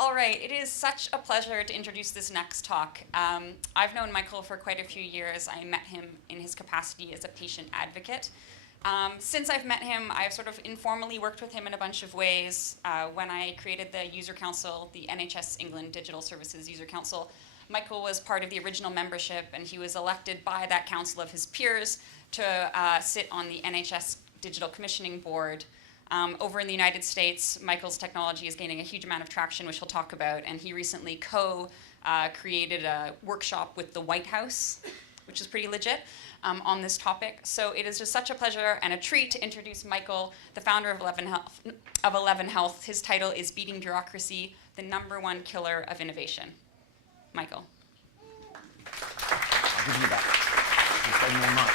All right, it is such a pleasure to introduce this next talk. I've known Michael for quite a few years. I met him in his capacity as a patient advocate. Since I've met him, I've sort of informally worked with him in a bunch of ways. When I created the User Council, the NHS England Digital Services User Council, Michael was part of the original membership, and he was elected by that council of his peers to sit on the NHS Digital Commissioning Board. Over in the United States, Michael's technology is gaining a huge amount of traction, which he'll talk about, and he recently created a workshop with the White House, which is pretty legit, on this topic. So it is just such a pleasure and a treat to introduce Michael, the founder of 11 Health. His title is Beating Bureaucracy, the #1 Killer of Innovation. Michael. I'll give you that. You say more much.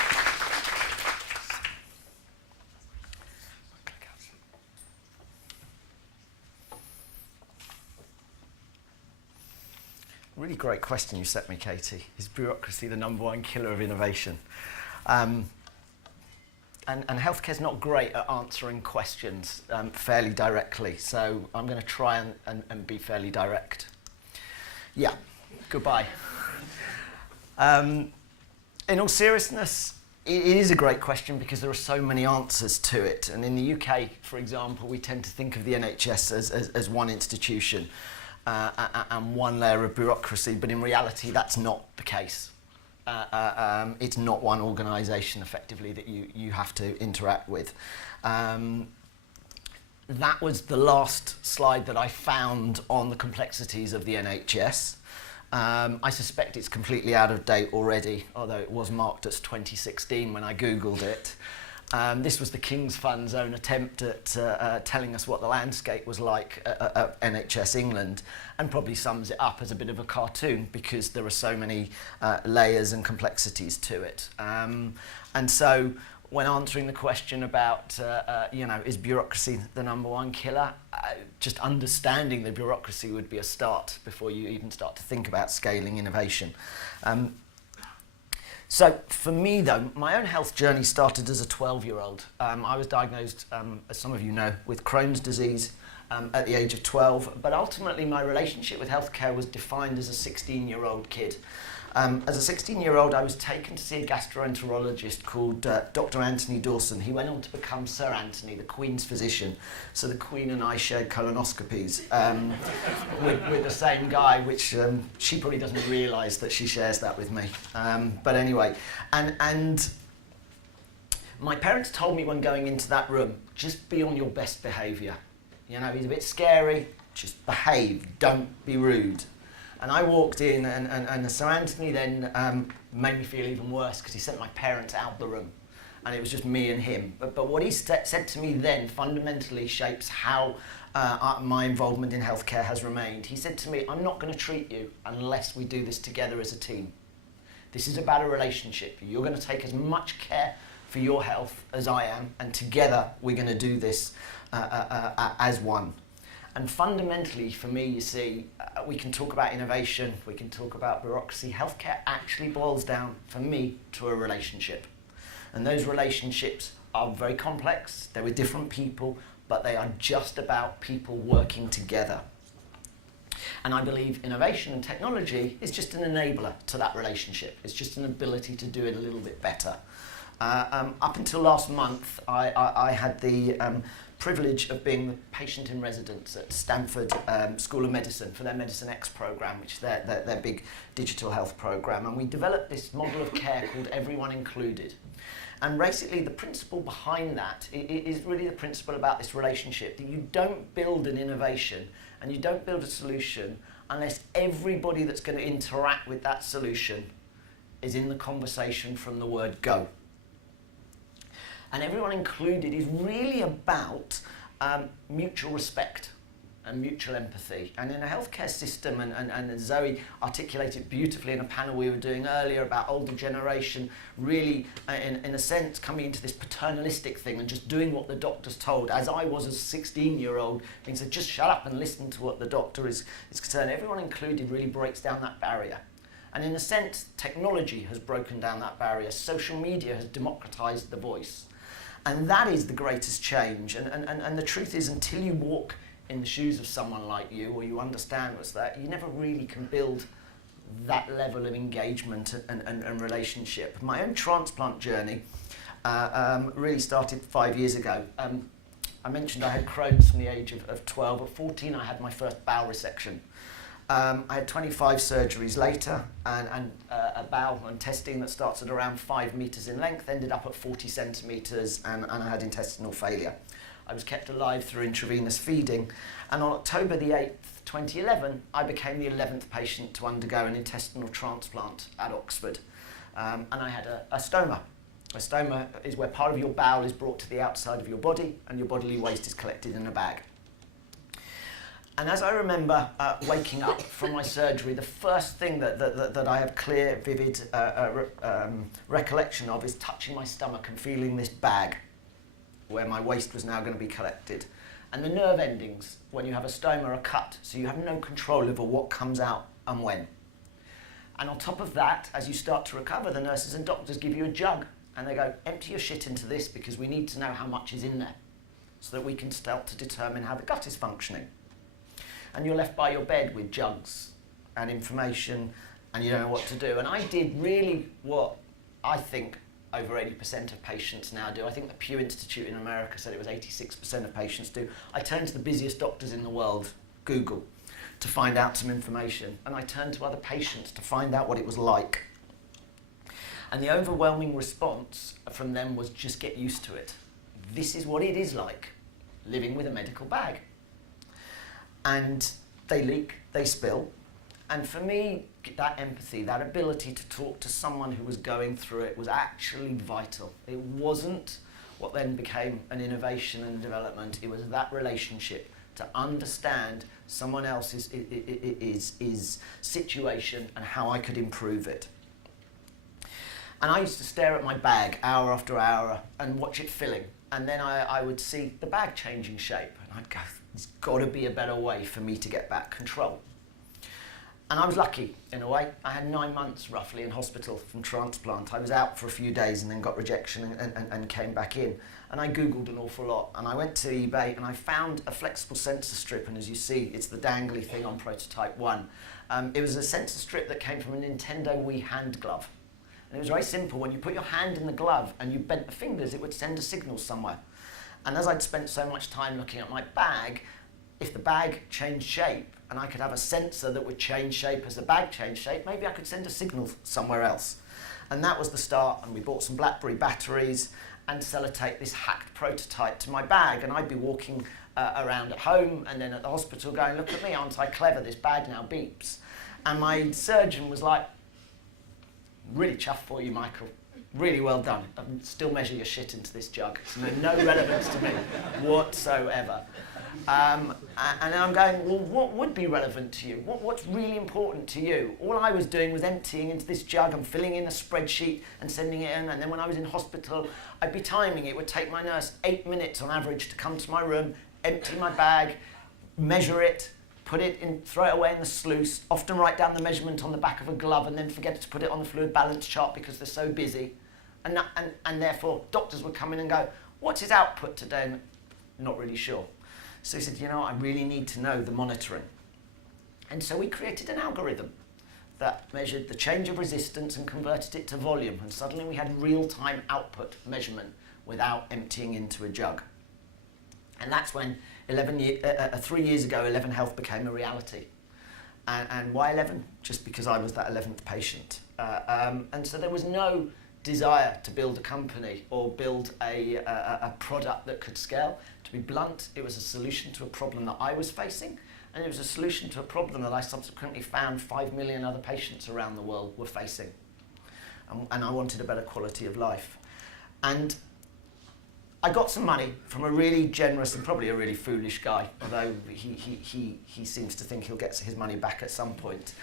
Really great question you set me, Katie. Is bureaucracy the #1 killer of innovation? And healthcare's not great at answering questions fairly directly, so I'm going to try and be fairly direct. Yeah, goodbye. In all seriousness, it is a great question because there are so many answers to it. And in the UK, for example, we tend to think of the NHS as one institution. And one layer of bureaucracy, but in reality that's not the case. It's not one organisation effectively that you have to interact with. That was the last slide that I found on the complexities of the NHS. I suspect it's completely out of date already, although it was marked as 2016 when I Googled it. This was the King's Fund's own attempt at telling us what the landscape was like at NHS England, and probably sums it up as a bit of a cartoon because there are so many layers and complexities to it. And so when answering the question about, is bureaucracy the #1 killer, just understanding the bureaucracy would be a start before you even start to think about scaling innovation. So for me, though, my own health journey started as a 12-year-old. I was diagnosed, as some of you know, with Crohn's disease at the age of 12, but ultimately my relationship with healthcare was defined as a 16-year-old kid. As a 16-year-old, I was taken to see a gastroenterologist called Dr. Anthony Dawson. He went on to become Sir Anthony, the Queen's physician. So the Queen and I shared colonoscopies with the same guy, which she probably doesn't realise that she shares that with me. But anyway, and my parents told me when going into that room, just be on your best behaviour. You know, he's a bit scary, just behave, don't be rude. And I walked in, and Sir Anthony then made me feel even worse because he sent my parents out the room, and it was just me and him. But what he said to me then fundamentally shapes how my involvement in healthcare has remained. He said to me, I'm not going to treat you unless we do this together as a team. This is about a relationship. You're going to take as much care for your health as I am, and together we're going to do this as one. And fundamentally, for me, you see, we can talk about innovation, we can talk about bureaucracy. Healthcare actually boils down, for me, to a relationship. And those relationships are very complex. They're with different people, but they are just about people working together. And I believe innovation and technology is just an enabler to that relationship. It's just an ability to do it a little bit better. Up until last month, I had the privilege of being the patient in residence at Stanford School of Medicine for their Medicine X program, which is their big digital health program. And we developed this model of care called Everyone Included. And basically the principle behind that is really the principle about this relationship, that you don't build an innovation and you don't build a solution unless everybody that's going to interact with that solution is in the conversation from the word go. And Everyone Included is really about mutual respect and mutual empathy. And in a healthcare system, and Zoe articulated beautifully in a panel we were doing earlier about older generation, really, in a sense, coming into this paternalistic thing and just doing what the doctor's told, as I was as a 16-year-old, being said, just shut up and listen to what the doctor is concerned. Everyone Included really breaks down that barrier. And in a sense, technology has broken down that barrier. Social media has democratized the voice. And that is the greatest change. And the truth is, until you walk in the shoes of someone like you, or you understand what's that, you never really can build that level of engagement and relationship. My own transplant journey really started 5 years ago. I mentioned I had Crohn's from the age of 12. At 14, I had my first bowel resection. I had 25 surgeries later, and a bowel and testing that starts at around 5 meters in length ended up at 40 centimeters, and I had intestinal failure. I was kept alive through intravenous feeding, and on October the 8th, 2011, I became the 11th patient to undergo an intestinal transplant at Oxford, and I had a stoma. A stoma is where part of your bowel is brought to the outside of your body, and your bodily waste is collected in a bag. And as I remember waking up from my surgery, the first thing that I have clear, vivid recollection of is touching my stomach and feeling this bag where my waste was now going to be collected. And the nerve endings, when you have a stoma, are cut, so you have no control over what comes out and when. And on top of that, as you start to recover, the nurses and doctors give you a jug, and they go, empty your shit into this because we need to know how much is in there, so that we can start to determine how the gut is functioning. And you're left by your bed with jugs and information, and you don't know what to do. And I did really what I think over 80% of patients now do. I think the Pew Institute in America said it was 86% of patients do. I turned to the busiest doctors in the world, Google, to find out some information. And I turned to other patients to find out what it was like. And the overwhelming response from them was, just get used to it. This is what it is like, living with a medical bag. And they leak, they spill. And for me, that empathy, that ability to talk to someone who was going through it was actually vital. It wasn't what then became an innovation and development. It was that relationship to understand someone else's situation and how I could improve it. And I used to stare at my bag hour after hour and watch it filling. And then I would see the bag changing shape. And I'd go, there's got to be a better way for me to get back control. And I was lucky, in a way. I had 9 months, roughly, in hospital from transplant. I was out for a few days and then got rejection and came back in. And I Googled an awful lot. And I went to eBay and I found a flexible sensor strip. And as you see, it's the dangly thing on prototype 1. It was a sensor strip that came from a Nintendo Wii hand glove. And it was very simple. When you put your hand in the glove and you bent the fingers, it would send a signal somewhere. And as I'd spent so much time looking at my bag, if the bag changed shape, and I could have a sensor that would change shape as the bag changed shape, maybe I could send a signal somewhere else. And that was the start, and we bought some BlackBerry batteries and sellotape this hacked prototype to my bag, and I'd be walking around at home and then at the hospital going, look at me, aren't I clever, this bag now beeps. And my surgeon was like, really chuffed for you, Michael. Really well done. I still measure your shit into this jug. It's no relevance to me whatsoever. And then I'm going, well, what would be relevant to you? What's really important to you? All I was doing was emptying into this jug and filling in a spreadsheet and sending it in. And then when I was in hospital, I'd be timing. It would take my nurse 8 minutes on average to come to my room, empty my bag, measure it, put it in, throw it away in the sluice, often write down the measurement on the back of a glove and then forget to put it on the fluid balance chart because they're so busy. And therefore, doctors would come in and go, what's his output today? And not really sure. So he said, you know, I really need to know the monitoring. And so we created an algorithm that measured the change of resistance and converted it to volume. And suddenly we had real-time output measurement without emptying into a jug. And that's when 3 years ago, 11 Health became a reality. And why 11? Just because I was that 11th patient. And so there was no desire to build a company or build a product that could scale. To be blunt, it was a solution to a problem that I was facing, and it was a solution to a problem that I subsequently found 5 million other patients around the world were facing. And I wanted a better quality of life. And I got some money from a really generous and probably a really foolish guy, although he seems to think he'll get his money back at some point.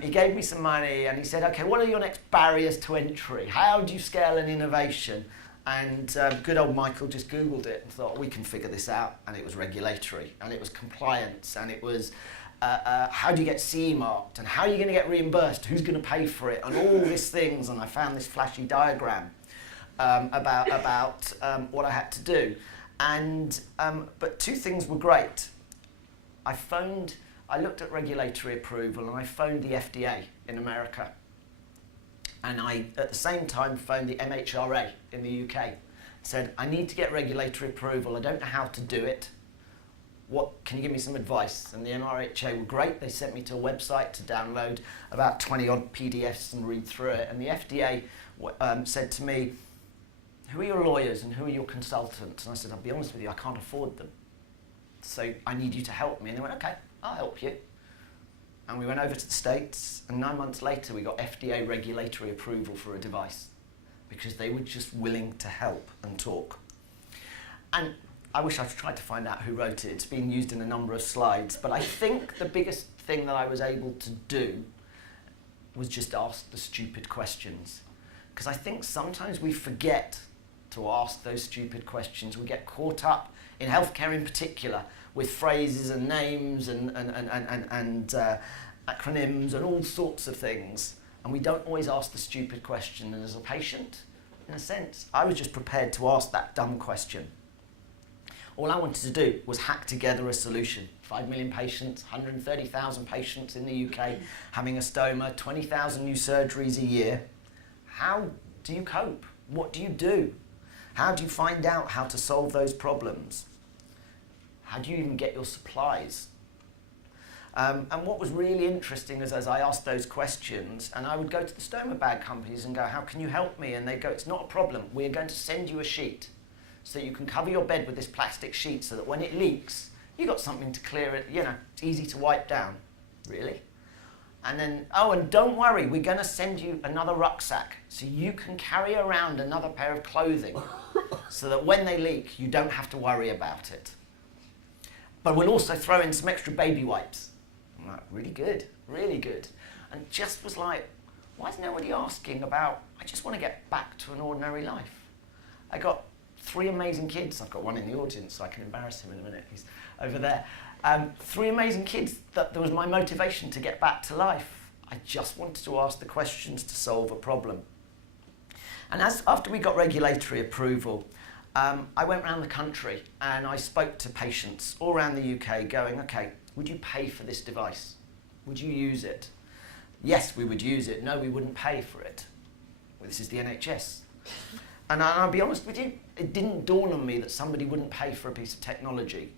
He gave me some money and he said, okay, what are your next barriers to entry? How do you scale an innovation? And good old Michael just Googled it and thought, we can figure this out. And it was regulatory, and it was compliance, and it was how do you get CE marked, and how are you going to get reimbursed? Who's going to pay for it? And all these things. And I found this flashy diagram about what I had to do. And but two things were great. I looked at regulatory approval and I phoned the FDA in America. And I, at the same time, phoned the MHRA in the UK. Said, I need to get regulatory approval. I don't know how to do it. Can you give me some advice? And the MHRA were great. They sent me to a website to download about 20 odd PDFs and read through it. And the FDA said to me, who are your lawyers and who are your consultants? And I said, I'll be honest with you, I can't afford them. So I need you to help me. And they went, okay, I'll help you. And we went over to the States, and 9 months later we got FDA regulatory approval for a device because they were just willing to help and talk. And I wish I'd tried to find out who wrote it. It's been used in a number of slides, but I think the biggest thing that I was able to do was just ask the stupid questions. Because I think sometimes we forget to ask those stupid questions. We get caught up, in healthcare in particular, with phrases and names and acronyms and all sorts of things. And we don't always ask the stupid question. And as a patient, in a sense, I was just prepared to ask that dumb question. All I wanted to do was hack together a solution. 5 million patients, 130,000 patients in the UK having a stoma, 20,000 new surgeries a year. How do you cope? What do you do? How do you find out how to solve those problems? How do you even get your supplies? And what was really interesting is as I asked those questions, and I would go to the stoma bag companies and go, how can you help me? And they'd go, it's not a problem. We're going to send you a sheet so you can cover your bed with this plastic sheet so that when it leaks, you've got something to clear it, it's easy to wipe down. Really? And then, and don't worry, we're going to send you another rucksack so you can carry around another pair of clothing so that when they leak, you don't have to worry about it. But we'll also throw in some extra baby wipes. I'm like, really good, really good. And just was like, why is nobody asking about, I just want to get back to an ordinary life. I got 3 amazing kids. I've got one in the audience, so I can embarrass him in a minute. He's over there. 3 amazing kids. That was my motivation to get back to life. I just wanted to ask the questions to solve a problem. And after we got regulatory approval, I went around the country and I spoke to patients all around the UK going, okay, would you pay for this device? Would you use it? Yes, we would use it. No, we wouldn't pay for it. Well, this is the NHS. And I'll be honest with you, it didn't dawn on me that somebody wouldn't pay for a piece of technology.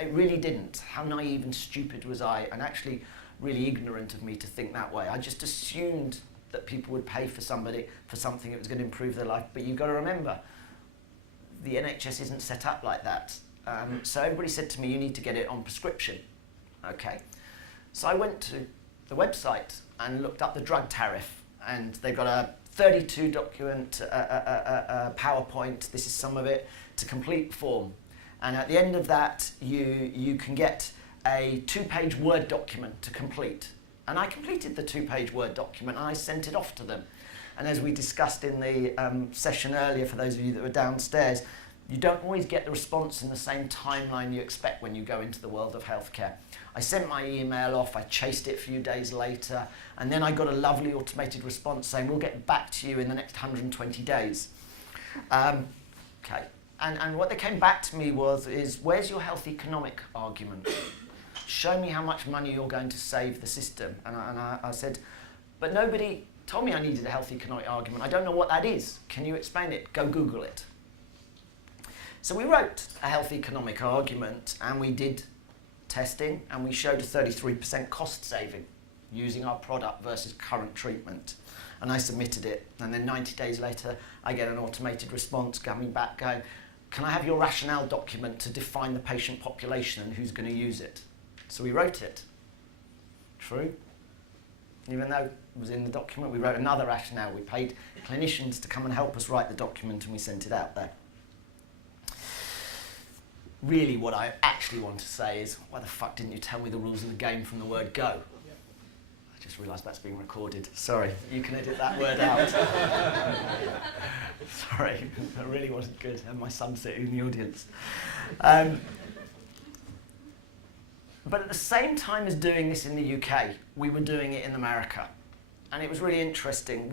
It really didn't. How naive and stupid was I, and actually really ignorant of me to think that way. I just assumed that people would pay for something that was going to improve their life. But you've got to remember, the NHS isn't set up like that. So everybody said to me, you need to get it on prescription. Okay. So I went to the website and looked up the drug tariff, and they've got a 32 document PowerPoint, this is some of it, to complete form. And at the end of that, you can get a 2-page Word document to complete. And I completed the 2-page Word document and I sent it off to them. And as we discussed in the session earlier, for those of you that were downstairs, you don't always get the response in the same timeline you expect when you go into the world of healthcare. I sent my email off, I chased it a few days later, and then I got a lovely automated response saying, we'll get back to you in the next 120 days. Okay. And what they came back to me is, where's your health economic argument? Show me how much money you're going to save the system. And I said, but nobody told me I needed a health economic argument. I don't know what that is. Can you explain it? Go Google it. So we wrote a health economic argument, and we did testing, and we showed a 33% cost saving using our product versus current treatment. And I submitted it, and then 90 days later, I get an automated response coming back going, can I have your rationale document to define the patient population and who's going to use it? So we wrote it. True. Even though it was in the document, we wrote another rationale. We paid clinicians to come and help us write the document, and we sent it out there. Really, what I actually want to say is, why the fuck didn't you tell me the rules of the game from the word go? I just realised that's being recorded. Sorry, you can edit that word out. Sorry, that really wasn't good. I had my son sitting in the audience. But at the same time as doing this in the UK, we were doing it in America. And it was really interesting.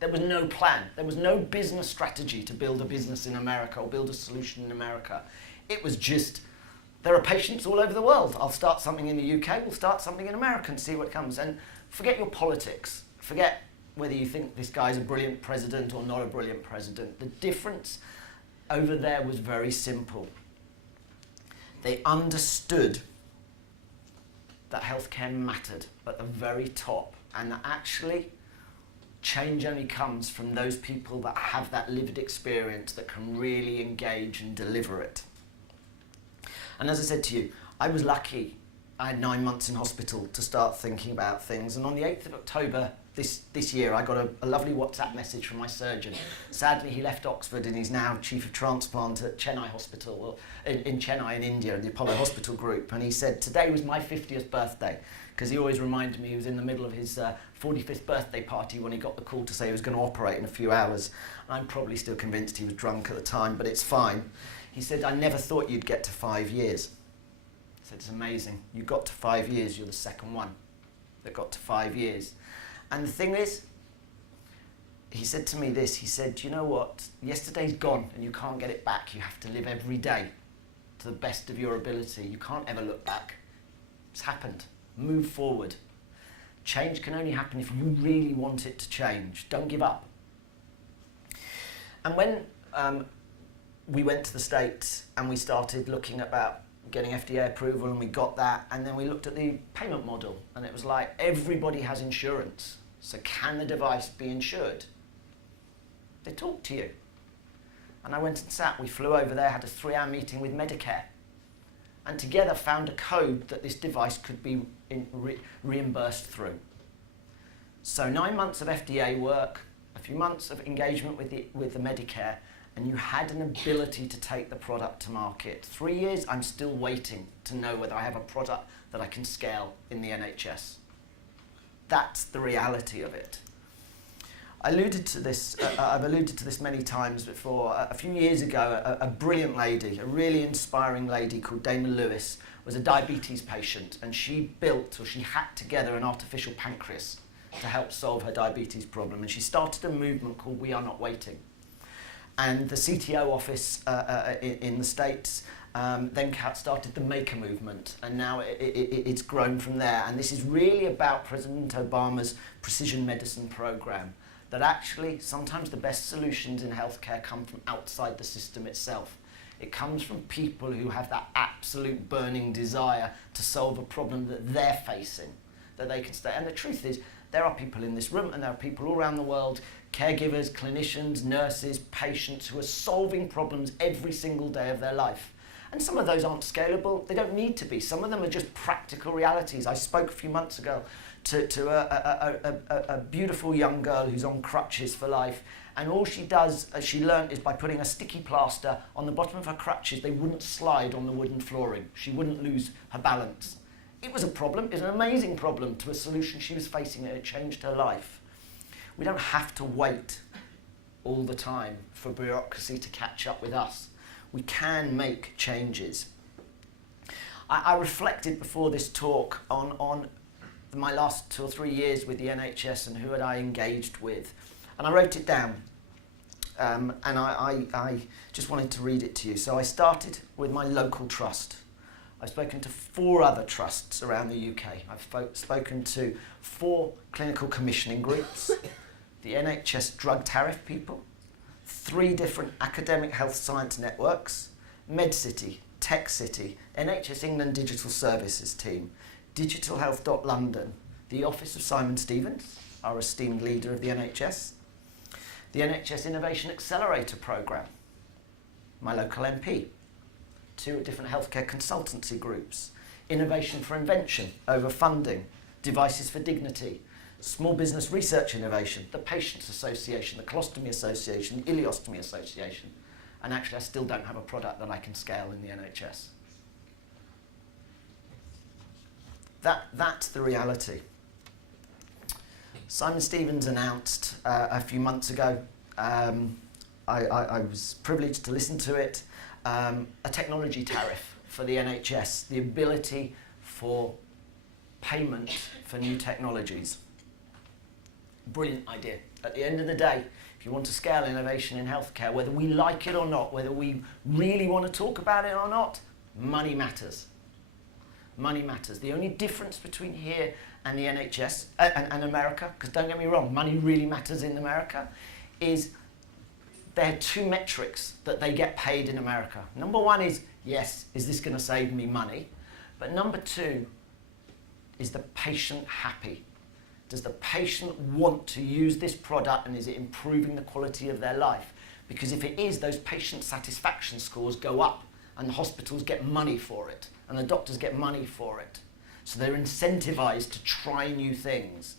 There was no plan. There was no business strategy to build a business in America or build a solution in America. It was just, There are patients all over the world. I'll start something in the UK, we'll start something in America and see what comes. And forget your politics. Forget whether you think this guy's a brilliant president or not a brilliant president. The difference over there was very simple. They understood that healthcare mattered at the very top, and that actually change only comes from those people that have that lived experience that can really engage and deliver it. And as I said to you, I was lucky. I had 9 months in hospital to start thinking about things, and on the 8th of October this year I got a lovely WhatsApp message from my surgeon. Sadly, he left Oxford and he's now Chief of Transplant at Chennai Hospital, in Chennai in India, the Apollo Hospital Group, and he said today was my 50th birthday, because he always reminded me he was in the middle of his 45th birthday party when he got the call to say he was going to operate in a few hours. And I'm probably still convinced he was drunk at the time, but it's fine. He said, I never thought you'd get to 5 years. I said, it's amazing. You got to 5 years, you're the second one that got to 5 years. And the thing is, he said to me this, he said, you know what, yesterday's gone and you can't get it back. You have to live every day to the best of your ability. You can't ever look back. It's happened. Move forward. Change can only happen if you really want it to change. Don't give up. And when we went to the States and we started looking about getting FDA approval, and we got that, and then we looked at the payment model, and it was like, everybody has insurance, so can the device be insured? They talk to you. And I went and sat, we flew over there, had a 3-hour meeting with Medicare, and together found a code that this device could be reimbursed through. So 9 months of FDA work, a few months of engagement with the Medicare, and you had an ability to take the product to market. 3 years, I'm still waiting to know whether I have a product that I can scale in the NHS. That's the reality of it. I've alluded to this many times before. A few years ago, a brilliant lady, a really inspiring lady called Damon Lewis, was a diabetes patient, and she hacked together an artificial pancreas to help solve her diabetes problem, and she started a movement called We Are Not Waiting. And the CTO office in the States then started the Maker movement, and now it's grown from there. And this is really about President Obama's precision medicine program, that actually sometimes the best solutions in healthcare come from outside the system itself. It comes from people who have that absolute burning desire to solve a problem that they're facing, that they can stay. And the truth is, there are people in this room and there are people all around the world, caregivers, clinicians, nurses, patients, who are solving problems every single day of their life. And some of those aren't scalable. They don't need to be. Some of them are just practical realities. I spoke a few months ago to a beautiful young girl who's on crutches for life, and all she does, as she learnt, is by putting a sticky plaster on the bottom of her crutches, they wouldn't slide on the wooden flooring. She wouldn't lose her balance. It was a problem. It was an amazing problem to a solution she was facing, and it changed her life. We don't have to wait all the time for bureaucracy to catch up with us. We can make changes. I reflected before this talk on my last 2 or 3 years with the NHS and who had I engaged with. And I wrote it down. And I just wanted to read it to you. So I started with my local trust. I've spoken to 4 other trusts around the UK. I've spoken to 4 clinical commissioning groups, the NHS drug tariff people, 3 different academic health science networks, MedCity, TechCity, NHS England Digital Services team, digitalhealth.london, the Office of Simon Stevens, our esteemed leader of the NHS, the NHS Innovation Accelerator Programme, my local MP, 2 different healthcare consultancy groups, Innovation for Invention over funding, Devices for Dignity, Small Business Research Innovation, the Patients Association, the Colostomy Association, the Ileostomy Association, and actually I still don't have a product that I can scale in the NHS. That's the reality. Simon Stevens announced a few months ago, I was privileged to listen to it, a technology tariff for the NHS, the ability for payment for new technologies. Brilliant idea. At the end of the day, if you want to scale innovation in healthcare, whether we like it or not, whether we really want to talk about it or not, Money matters. Money matters. The only difference between here and the NHS and America, because don't get me wrong, money really matters in America, is there are two metrics that they get paid in America. Number one is, yes, is this going to save me money? But number two, is the patient happy? Does the patient want to use this product, and is it improving the quality of their life? Because if it is, those patient satisfaction scores go up, and the hospitals get money for it, and the doctors get money for it. So they're incentivized to try new things.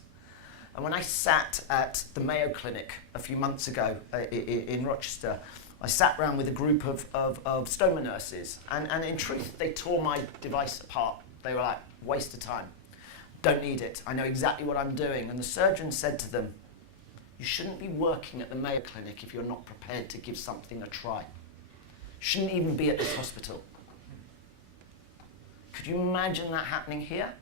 And when I sat at the Mayo Clinic a few months ago in Rochester, I sat around with a group of stoma nurses, and in truth, they tore my device apart. They were like, waste of time. Don't need it. I know exactly what I'm doing. And the surgeon said to them, you shouldn't be working at the Mayo Clinic if you're not prepared to give something a try. Shouldn't even be at this hospital. Could you imagine that happening here?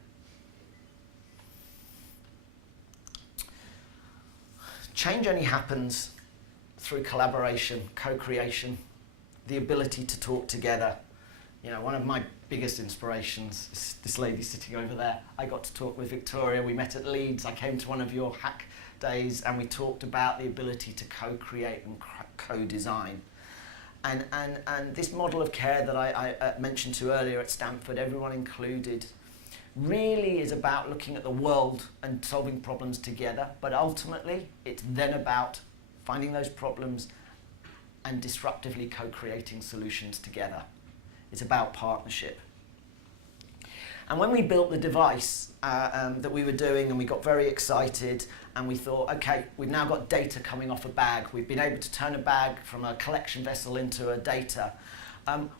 Change only happens through collaboration, co-creation, the ability to talk together. You know, one of my biggest inspirations is this lady sitting over there. I got to talk with Victoria. We met at Leeds. I came to one of your hack days, and we talked about the ability to co-create and co-design. And this model of care that I mentioned to earlier at Stanford, everyone included, really is about looking at the world and solving problems together, but ultimately it's then about finding those problems and disruptively co-creating solutions together. It's about partnership. And when we built the device that we were doing, and we got very excited, and we thought, okay, we've now got data coming off a bag. We've been able to turn a bag from a collection vessel into a data.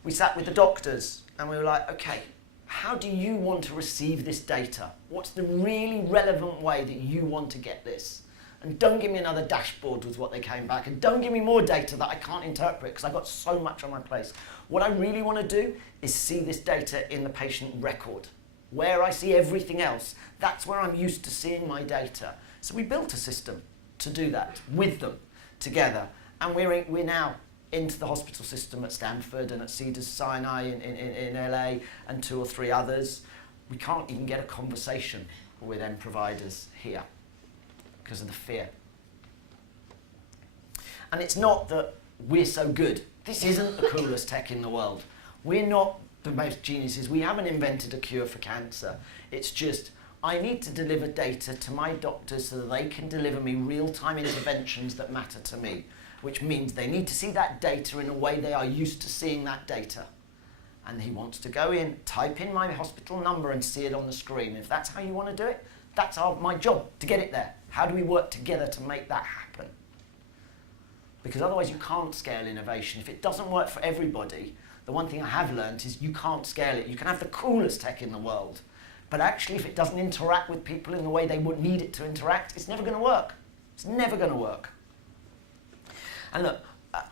We sat with the doctors, and we were like, okay, how do you want to receive this data? What's the really relevant way that you want to get this? And don't give me another dashboard was what they came back. And don't give me more data that I can't interpret because I've got so much on my plate. What I really want to do is see this data in the patient record. Where I see everything else, that's where I'm used to seeing my data. So we built a system to do that with them together. And we're now into the hospital system at Stanford and at Cedars-Sinai in LA and 2 or 3 others. We can't even get a conversation with end providers here because of the fear. And it's not that we're so good. This isn't the coolest tech in the world. We're not the most geniuses. We haven't invented a cure for cancer. It's just, I need to deliver data to my doctors so that they can deliver me real-time interventions that matter to me, which means they need to see that data in a way they are used to seeing that data. And he wants to go in, type in my hospital number and see it on the screen. If that's how you want to do it, that's my job, to get it there. How do we work together to make that happen? Because otherwise you can't scale innovation. If it doesn't work for everybody, the one thing I have learned is you can't scale it. You can have the coolest tech in the world, but actually if it doesn't interact with people in the way they would need it to interact, it's never going to work. It's never going to work. And look,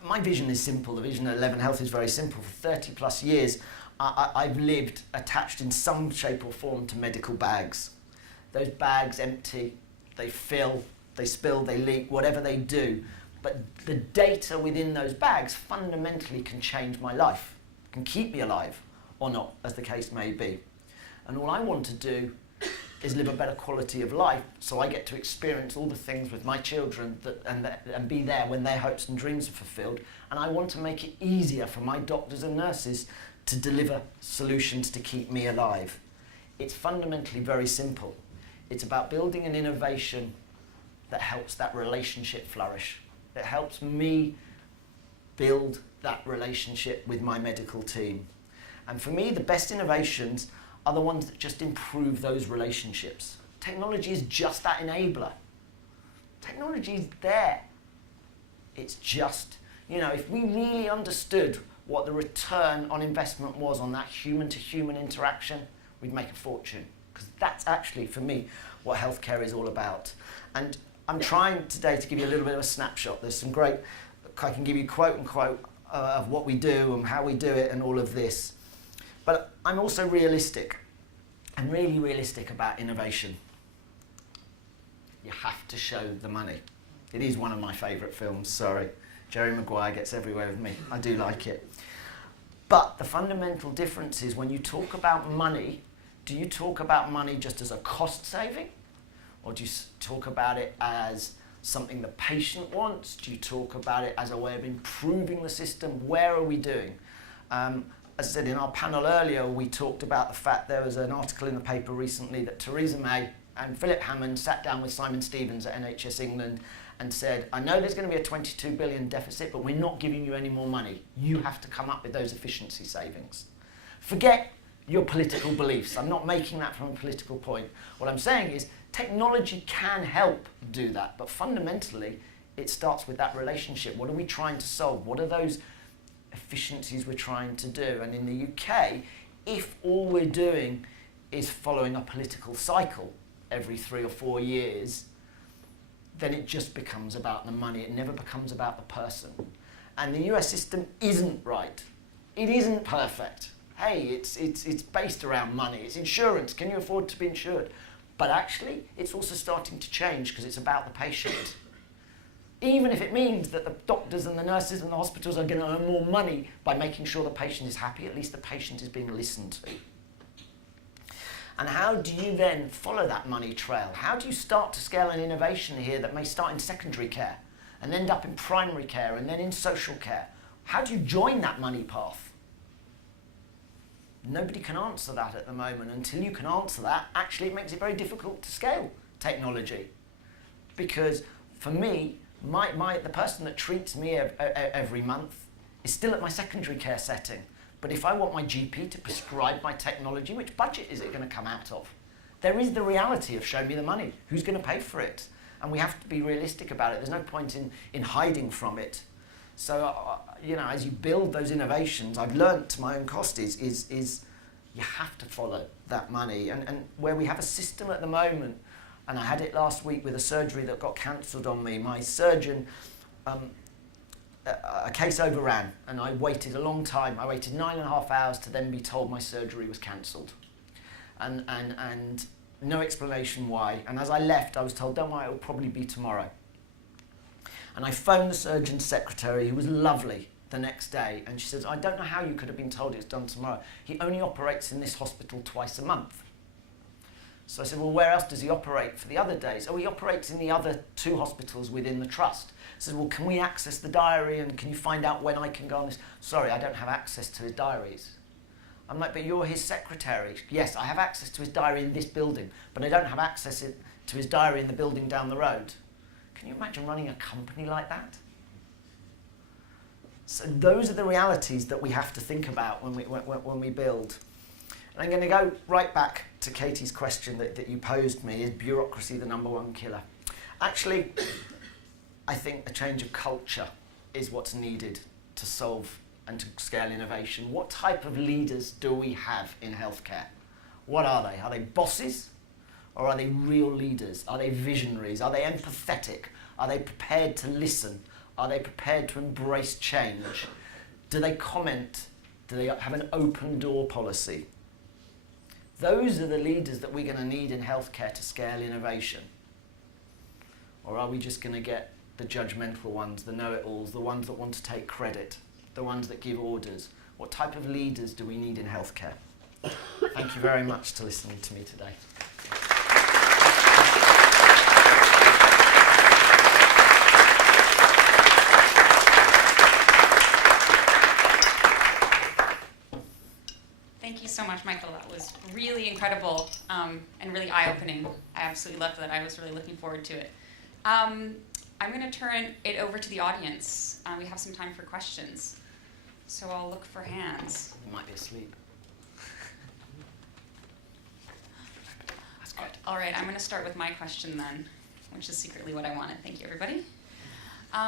my vision is simple. The vision at 11 Health is very simple. For 30 plus years, I've lived attached in some shape or form to medical bags. Those bags empty, they fill, they spill, they leak, whatever they do. But the data within those bags fundamentally can change my life, can keep me alive or not, as the case may be. And all I want to do is live a better quality of life so I get to experience all the things with my children and be there when their hopes and dreams are fulfilled. And I want to make it easier for my doctors and nurses to deliver solutions to keep me alive. It's fundamentally very simple. It's about building an innovation that helps that relationship flourish. It helps me build that relationship with my medical team. And for me, the best innovations are the ones that just improve those relationships. Technology is just that enabler. Technology is there. It's just, if we really understood what the return on investment was on that human-to-human interaction, we'd make a fortune. Because that's actually, for me, what healthcare is all about. And I'm trying today to give you a little bit of a snapshot. There's some great, I can give you quote unquote of what we do and how we do it and all of this. But I'm also realistic. I'm really realistic about innovation. You have to show the money. It is one of my favourite films, sorry. Jerry Maguire gets everywhere with me. I do like it. But the fundamental difference is when you talk about money, do you talk about money just as a cost saving? Or do you talk about it as something the patient wants? Do you talk about it as a way of improving the system? Where are we doing? As I said in our panel earlier, we talked about the fact there was an article in the paper recently that Theresa May and Philip Hammond sat down with Simon Stevens at NHS England and said, I know there's going to be a 22 billion deficit, but we're not giving you any more money. You have to come up with those efficiency savings. Forget your political beliefs. I'm not making that from a political point. What I'm saying is technology can help do that, but fundamentally it starts with that relationship. What are we trying to solve? What are those efficiencies we're trying to do? And in the UK, if all we're doing is following a political cycle every 3 or 4 years, then it just becomes about the money. It never becomes about the person. And the US system isn't right. It isn't perfect. Hey, it's based around money. It's insurance. Can you afford to be insured? But actually, it's also starting to change because it's about the patient. Even if it means that the doctors and the nurses and the hospitals are going to earn more money by making sure the patient is happy, at least the patient is being listened to. And how do you then follow that money trail? How do you start to scale an innovation here that may start in secondary care and end up in primary care and then in social care? How do you join that money path? Nobody can answer that at the moment. Until you can answer that, actually it makes it very difficult to scale technology. Because for me, the person that treats me every month is still at my secondary care setting. But if I want my GP to prescribe my technology, which budget is it going to come out of? There is the reality of show me the money. Who's going to pay for it? And we have to be realistic about it. There's no point in hiding from it. So, as you build those innovations, I've learned to my own cost is you have to follow that money. And where we have a system at the moment, and I had it last week with a surgery that got cancelled on me, my surgeon, a case overran and I waited a long time. I waited 9.5 hours to then be told my surgery was cancelled. And no explanation why. And as I left, I was told, don't worry, it will probably be tomorrow. And I phoned the surgeon's secretary, who was lovely, the next day. And she says, I don't know how you could have been told it's done tomorrow. He only operates in this hospital twice a month. So I said, well, where else does he operate for the other days? Oh, he operates in the other 2 hospitals within the trust. I said, well, can we access the diary and can you find out when I can go on this? Sorry, I don't have access to his diaries. I'm like, but you're his secretary. Yes, I have access to his diary in this building, but I don't have access to his diary in the building down the road. Can you imagine running a company like that? So those are the realities that we have to think about when we build. And I'm going to go right back to Katie's question that you posed me, is bureaucracy the #1 killer? Actually, I think a change of culture is what's needed to solve and to scale innovation. What type of leaders do we have in healthcare? What are they? Are they bosses? Or are they real leaders? Are they visionaries? Are they empathetic? Are they prepared to listen? Are they prepared to embrace change? Do they comment? Do they have an open door policy? Those are the leaders that we're going to need in healthcare to scale innovation. Or are we just going to get the judgmental ones, the know-it-alls, the ones that want to take credit, the ones that give orders? What type of leaders do we need in healthcare? Thank you very much for listening to me today. Thank you so much, Michael. That was really incredible and really eye-opening. I absolutely loved that. I was really looking forward to it. I'm going to turn it over to the audience. We have some time for questions, so I'll look for hands. You might be asleep. That's good. All right, I'm going to start with my question then, which is secretly what I wanted. Thank you, everybody.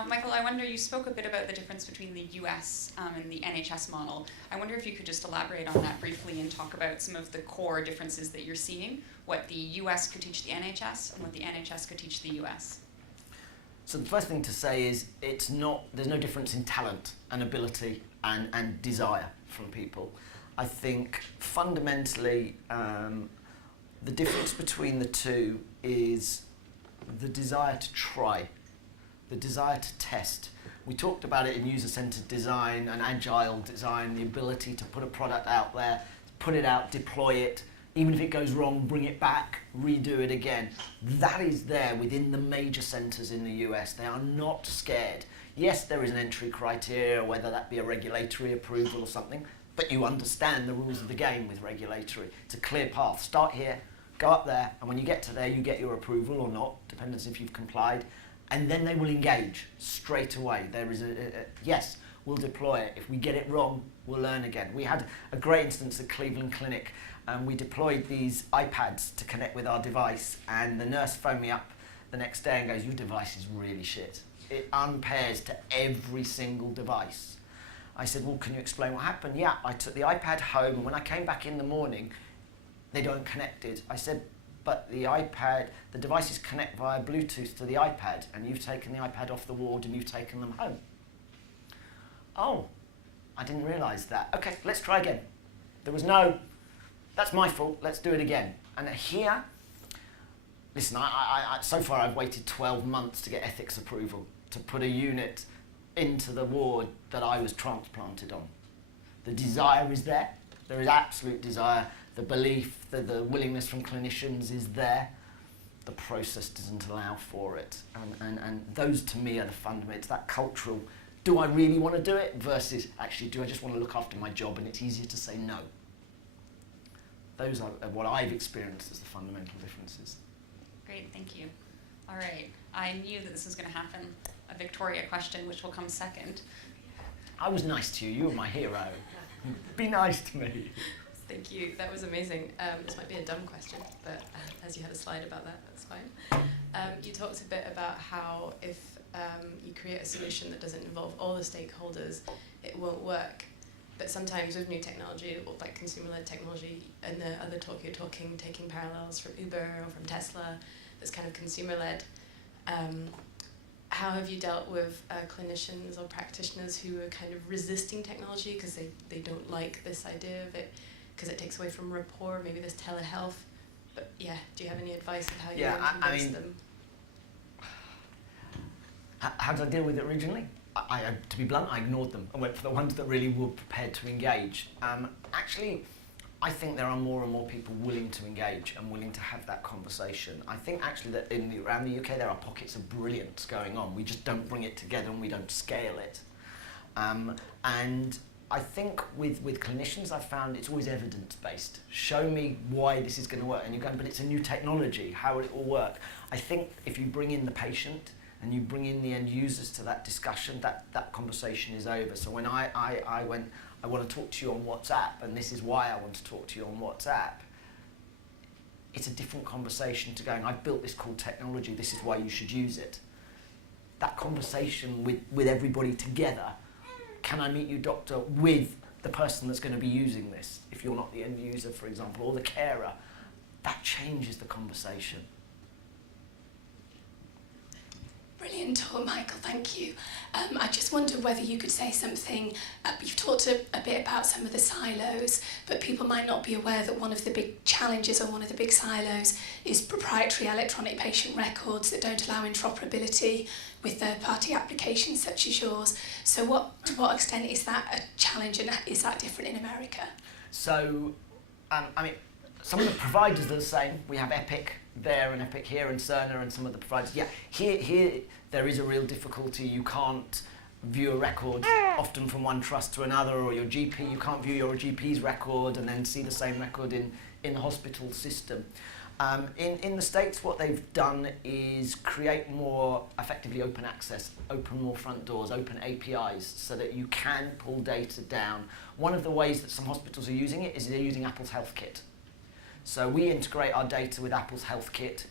Michael, I wonder, you spoke a bit about the difference between the US and the NHS model. I wonder if you could just elaborate on that briefly and talk about some of the core differences that you're seeing, what the US could teach the NHS and what the NHS could teach the US. So the first thing to say is there's no difference in talent and ability and desire from people. I think fundamentally the difference between the two is the desire to try, the desire to test, We talked about it in user-centered design and agile design, the ability to put a product out there, put it out, deploy it, even if it goes wrong, bring it back, redo it again. That is there within the major centres in the US. They are not scared. Yes, there is an entry criteria, whether that be a regulatory approval or something, but you understand the rules of the game with regulatory. It's a clear path. Start here, go up there, and when you get to there, you get your approval or not, depends if you've complied, and then they will engage straight away. There is yes, we'll deploy it. If we get it wrong, we'll learn again. We had a great instance at Cleveland Clinic. We deployed these iPads to connect with our device, and the nurse phoned me up the next day and goes, your device is really shit. It unpairs to every single device. I said, well, can you explain what happened? Yeah, I took the iPad home, and when I came back in the morning, they don't connected. I said, but the iPad, the devices connect via Bluetooth to the iPad, and you've taken the iPad off the ward and you've taken them home. Oh, I didn't realise that. Okay, let's try again. There was no, that's my fault, let's do it again. And here, listen, so far I've waited 12 months to get ethics approval to put a unit into the ward that I was transplanted on. The desire is there. There is absolute desire. The belief, the willingness from clinicians is there. The process doesn't allow for it. And those to me are the fundamentals, that cultural, do I really want to do it versus actually do I just want to look after my job, and it's easier to say no. Those are what I've experienced as the fundamental differences. Great, thank you. All right, I knew that this was going to happen. A Victoria question, which will come second. I was nice to you. You were my hero. Be nice to me. Thank you. That was amazing. This might be a dumb question, but as you had a slide about that, that's fine. You talked a bit about how if you create a solution that doesn't involve all the stakeholders, it won't work. But sometimes with new technology, like consumer-led technology, and the other talk you're taking parallels from Uber or from Tesla, that's kind of consumer-led. How have you dealt with clinicians or practitioners who are kind of resisting technology because they don't like this idea of it, because it takes away from rapport, maybe there's telehealth, but yeah, do you have any advice on how you convince them? How did I deal with it originally? To be blunt, I ignored them. I went for the ones that really were prepared to engage. Actually, I think there are more and more people willing to engage and willing to have that conversation. I think actually that around the UK there are pockets of brilliance going on. We just don't bring it together and we don't scale it. And I think with clinicians I've found it's always evidence-based. Show me why this is going to work. And you're going, but it's a new technology, how will it all work? I think if you bring in the patient and you bring in the end users to that discussion, that conversation is over. So when I went, I want to talk to you on WhatsApp, and this is why I want to talk to you on WhatsApp, it's a different conversation to going, I've built this cool technology, this is why you should use it. That conversation with everybody together, can I meet you, doctor, with the person that's going to be using this, if you're not the end user, for example, or the carer, that changes the conversation. Brilliant talk, Michael, thank you. I just wondered whether you could say something, you've talked a bit about some of the silos, but people might not be aware that one of the big challenges or one of the big silos is proprietary electronic patient records that don't allow interoperability with third-party applications such as yours. So to what extent is that a challenge, and is that different in America? So, I mean, some of the providers are the same. We have Epic there and Epic here and Cerner and some of the providers. Yeah, here there is a real difficulty. You can't view a record often from one trust to another, or your GP, you can't view your GP's record and then see the same record in the hospital system. In the States, what they've done is create more effectively open access, open more front doors, open APIs, so that you can pull data down. One of the ways that some hospitals are using it is they're using Apple's Health Kit. So we integrate our data with Apple's Health Kit.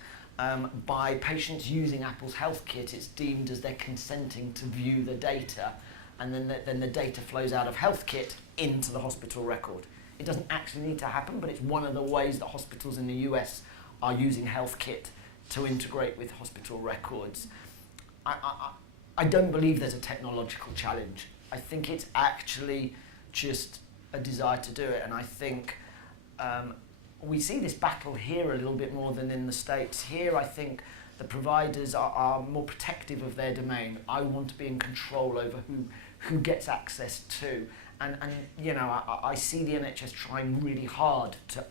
By patients using Apple's Health Kit, it's deemed as they're consenting to view the data, and then the data flows out of Health Kit into the hospital record. It doesn't actually need to happen, but it's one of the ways that hospitals in the US are using Health Kit to integrate with hospital records. I don't believe there's a technological challenge. I think it's actually just a desire to do it, and I think we see this battle here a little bit more than in the States. Here, I think The providers are more protective of their domain. I want to be in control over who gets access to. And you know, I see the NHS trying really hard to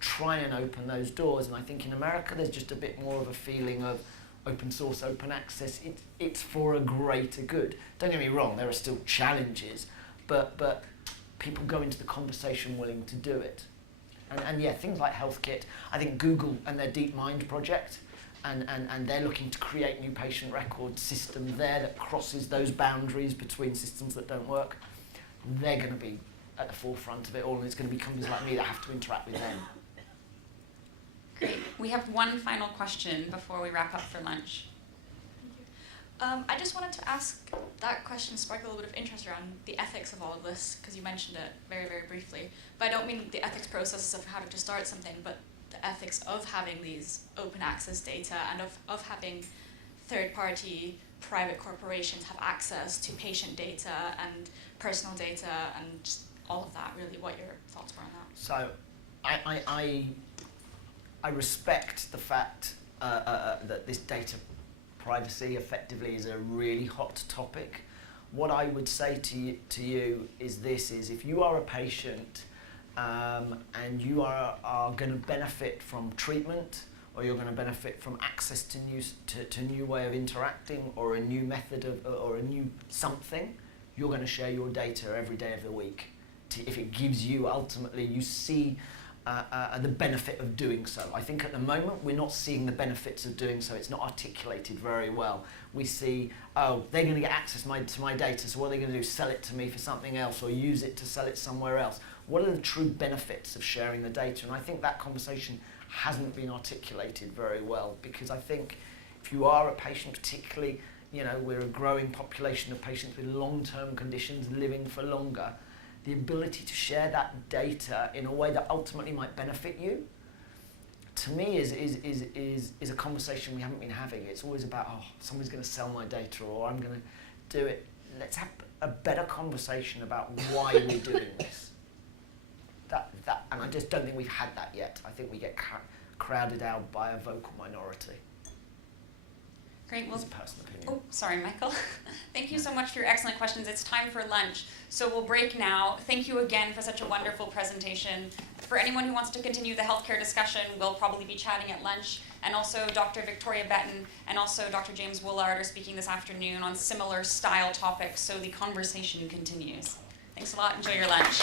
try and open those doors. And I think in America there's just a bit more of a feeling of open source, open access. It's for a greater good. Don't get me wrong, there are still challenges, but people go into the conversation willing to do it. And yeah, things like HealthKit, I think Google and their DeepMind project, and they're looking to create new patient record system there that crosses those boundaries between systems that don't work. They're going to be at the forefront of it all, and it's going to be companies like me that have to interact with them. Great. We have one final question before we wrap up for lunch. I just wanted to ask, that question sparked a little bit of interest around the ethics of all of this, because you mentioned it very, very briefly. But I don't mean the ethics processes of having to start something, but the ethics of having these open access data and of having third-party private corporations have access to patient data and personal data and just all of that, really, what your thoughts were on that. So I respect the fact that this data privacy effectively is a really hot topic. What I would say to you is this, is if you are a patient and you are going to benefit from treatment, or you're going to benefit from access to a new way of interacting, or a new method or a new something, you're going to share your data every day of the week. If it gives you, ultimately, you see the benefit of doing so. I think at the moment we're not seeing the benefits of doing so. It's not articulated very well. We see, oh, they're going to get access to my data, so what are they going to do? Sell it to me for something else, or use it to sell it somewhere else? What are the true benefits of sharing the data? And I think that conversation hasn't been articulated very well, because I think if you are a patient, particularly, you know, we're a growing population of patients with long-term conditions living for longer, the ability to share that data in a way that ultimately might benefit you, to me is a conversation we haven't been having. It's always about, oh, somebody's going to sell my data, or I'm going to do it. Let's have a better conversation about why we're doing this. And I just don't think we've had that yet. I think we get crowded out by a vocal minority. Great. Well, It's a personal opinion. oh, sorry, Michael. Thank you so much for your excellent questions. It's time for lunch, so we'll break now. Thank you again for such a wonderful presentation. For anyone who wants to continue the healthcare discussion, we'll probably be chatting at lunch. And also Dr. Victoria Betton and also Dr. James Woolard are speaking this afternoon on similar style topics, so the conversation continues. Thanks a lot. Enjoy your lunch.